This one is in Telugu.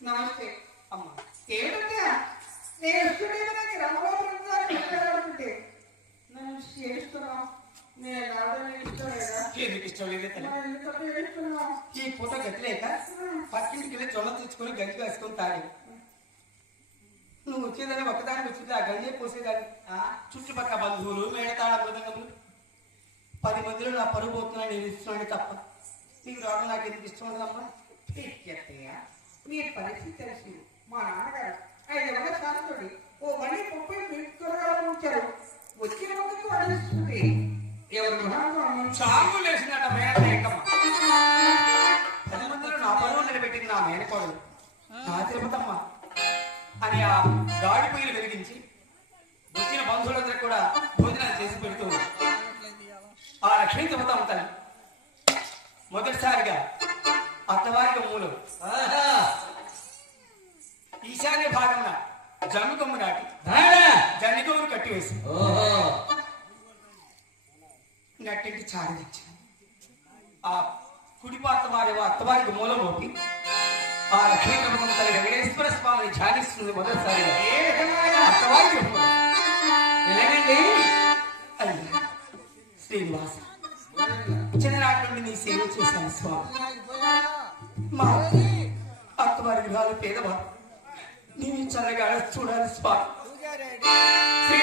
నమస్తే అమ్మ. ఏమిటా నేను వస్తుంటే రమ్మకుంటే నన్ను చేస్తున్నావు. నేను రావడం ఇష్టం లేదా? ఎందుకు ఇష్టం లేదే ఈ పూట గతి లేక పక్కింటికి వెళ్ళి జొన్న తెచ్చుకొని గంజి వేసుకొని తాగి నువ్వు వచ్చేదాన్ని ఒక్కదానికి వచ్చింది ఆ గంజే పోసేదాన్ని చుట్టుపక్కల బంధువులు మేడతాళ మృదంగములు 10 మందిలో నా పరుగు పోతున్నాను నేను ఇస్తున్నాను తప్ప నీకు రావడం నాకు ఎందుకు ఇష్టం ఉండదమ్మా. నీ పరిస్థితి తెలిసి మా నాన్నగారు 5 ఏళ్ళ శాంతుడి ఓ మళ్ళీ 30 త్వరగా ఉంచారు. వచ్చిన మందికి వదిలిస్తుంది. ఎవరు చాలు లేచినట్ట మేనత ఏకమ్మ 10 మందిలో నా పరువు నిలబెట్టింది నా మేనకోడలు నా తిరుపతమ్మ అని ఆ గాడి పొయ్యిలు వెలిగించి వచ్చిన బంధువులందరూ కూడా భోజనాలు చేసి పెడుతూ ఆ లక్ష్మీ తిరుపతమ్మ తల్లి మొదటిసారిగా అత్తవారి మూలు ఈశాన్య భాగంలో జమ్మి కొమ్ము నాటి జన్ని కొమ్మును కట్టివేసి నట్టింటి చారదిచ్చి ఆ కుడిపాత వారి అత్తవారికి మూలం మోపి ఆ లక్ష్మీ తిరుపతమ్మ తల్లి వెంకటేశ్వర స్వామిని ధ్యానిస్తుంది మొదటిసారిగా అత్తవారికి ఎలాగండి అయ్యా శ్రీనివాస చిన్ననాటి నుండి నీ సేవ చేశాను స్వామి. మా అత్తవారికి రాలు పేదవాడు నీ చల్లగా చూడాలి స్వామి. శ్రీ